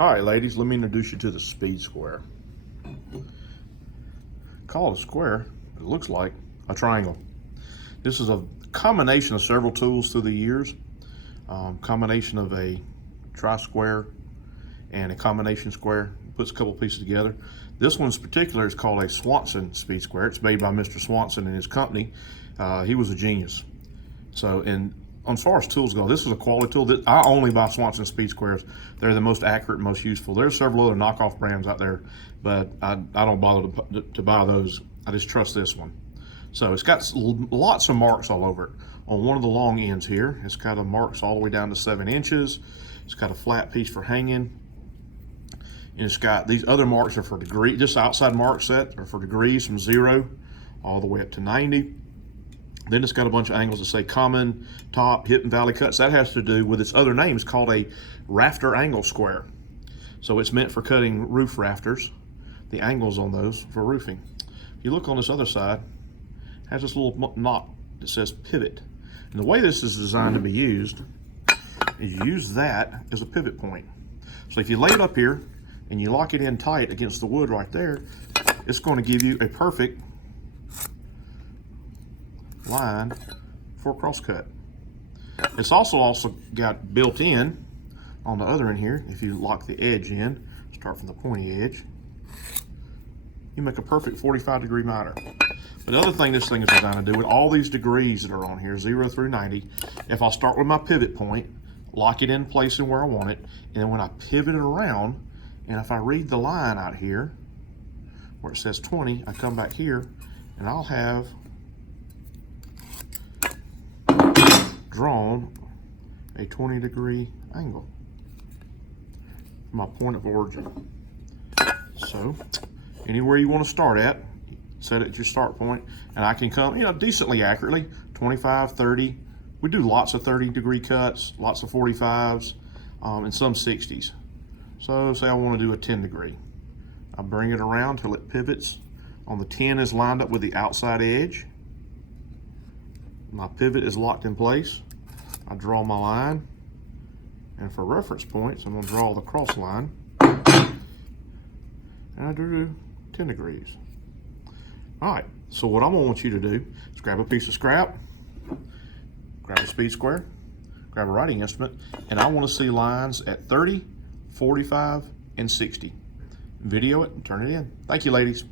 All right, ladies, let me introduce you to the speed square. Call it a square, but it looks like a triangle. This is a combination of several tools through the years. Combination of a tri-square and a combination square. Puts a couple pieces together. This one's particular is called a Swanson speed square. It's made by Mr. Swanson and his company. He was a genius. So, and as far as tools go, this is a quality tool. I only buy Swanson speed squares. They're the most accurate and most useful. There's several other knockoff brands out there, but I don't bother to buy those. I just trust this one. So it's got lots of marks all over it. On one of the long ends here, it's got marks all the way down to 7 inches. It's got a flat piece for hanging. And it's got these other marks are for degree. This outside mark set are for degrees from 0 all the way up to 90. Then it's got a bunch of angles that say common, top, hip, and valley cuts. That has to do with its other name. It's called a Rafter angle square. So it's meant for cutting roof rafters, the angles on those for roofing. If you look on this other side, it has this little knot that says pivot. And the way this is designed to be used is you use that as a pivot point. So if you lay it up here and you lock it in tight against the wood right there, it's going to give you a perfect line for a cross cut. It's also got built in on the other end here. If you lock the edge in, start from the pointy edge, you make a perfect 45-degree miter. But the other thing this thing is designed to do with all these degrees that are on here, 0 through 90, if I start with my pivot point, lock it in place and where I want it, and then when I pivot it around, and if I read the line out here where it says 20, I come back here and I'll have drawn a 20-degree angle, my point of origin. So anywhere you want to start at, set it at your start point, and I can come, decently accurately, 25, 30. We do lots of 30-degree cuts, lots of 45s, and some 60s. So say I want to do a 10-degree. I bring it around till it pivots. On the 10 is lined up with the outside edge. My pivot is locked in place. I draw my line, and for reference points, I'm going to draw the cross line, and I do 10 degrees. All right, so what I'm going to want you to do is grab a piece of scrap, grab a speed square, grab a writing instrument, and I want to see lines at 30, 45, and 60. Video it and turn it in. Thank you, ladies.